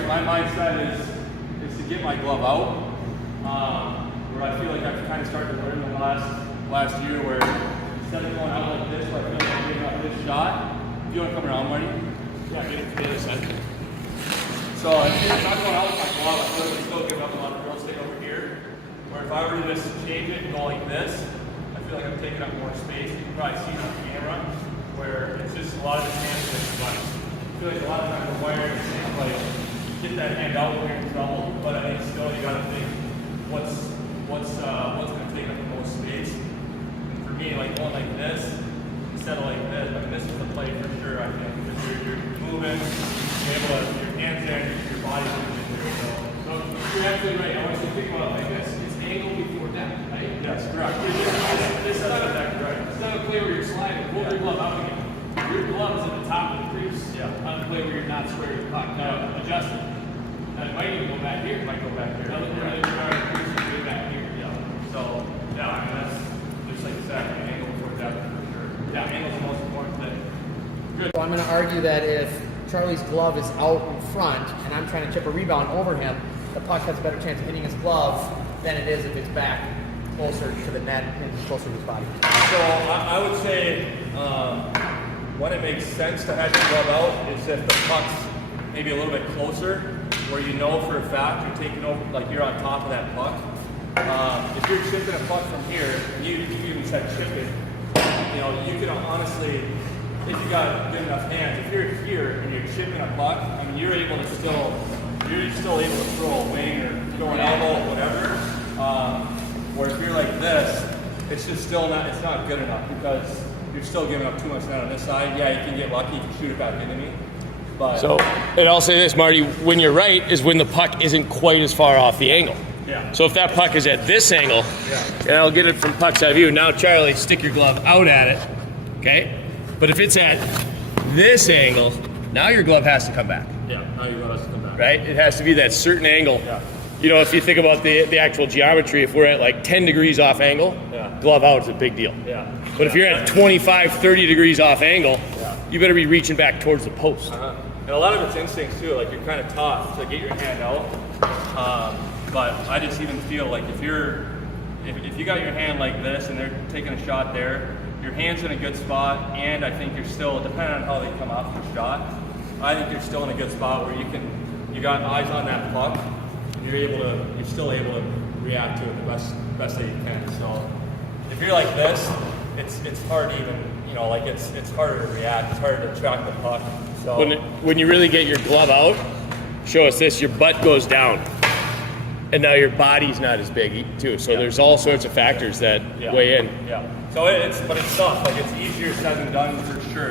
like my mindset is to get my glove out. Where I feel like I've kind of started to learn the last year where instead of going out like this, where I feel like I'm getting out this shot. If you want to come around, Marty? Yeah, get it to the other side. So if I'm going out with my glove, I feel like I'm still giving up a lot of real estate over here. Where if I were to just change it and go like this, I feel like I'm taking up more space. You can probably see it on camera, where it's just a lot of the hands. I feel like a lot of times we're wired to think like get that hand out when you're in trouble, but I think still you got to think what's going to take up the most space. And for me, like going like this instead of like this, I mean this is the play for sure. I think because you're moving, you're able to your hands there, your body's moving there. So you're absolutely right. I want you to think about it like this. It's angle before depth, right? Yes, correct. This is not a deck, right? It's not a play where you're sliding. Pull your glove out again. Your glove is at the top of the crease. Yeah. On a play where you're not square to the puck. Now adjust it. Now it might even go back here. It might go back here. Now look where the crease is way back here. Yeah. So yeah, I mean that's just like exactly angle before depth for sure. Yeah, angle's the most important thing. Good. So I'm going to argue that if Charlie's glove is out in front and I'm trying to chip a rebound over him, the puck has a better chance of hitting his glove than it is if it's back closer to the net and closer to his body. So I would say when it makes sense to have your glove out is if the puck's maybe a little bit closer, where you know for a fact you're taking over, like you're on top of that puck. If you're chipping a puck from here, you even said chipping, you know, you can honestly, if you got good enough hands, if you're here and you're chipping a puck, I mean, you're still able to throw a wing or throw an elbow or whatever. Where if you're like this, it's just still not, it's not good enough because you're still giving up too much net on this side. Yeah, you can get lucky, you can shoot it back into me. But So, and I'll say this, Marty, when you're right is when the puck isn't quite as far off the angle. yeah. So if that puck is at this angle, and I'll get it from puck's eye view. Now, Charlie, stick your glove out at it, okay? But if it's at this angle, now your glove has to come back, Yeah, now your glove has to come back. right? It has to be that certain angle. Yeah. You know, if you think about the actual geometry, if we're at like 10 degrees off angle, Yeah. glove out is a big deal. Yeah. But if you're at 25, 30 degrees off angle, Yeah. you better be reaching back towards the post. And a lot of it's instincts too, like you're kind of taught to get your hand out. But I just even feel like if you got your hand like this and they're taking a shot there, your hand's in a good spot, and I think you're still, depending on how they come off the shot, I think you're still in a good spot where you got eyes on that puck, and you're still able to react to it the best that you can. So if you're like this, it's hard to even, you know, like it's harder to react, it's harder to track the puck. So When you really get your glove out, show us this, your butt goes down. And now your body's not as big too. So there's all sorts of factors that weigh in. Yeah. So but it's tough. Like it's easier said than done for sure.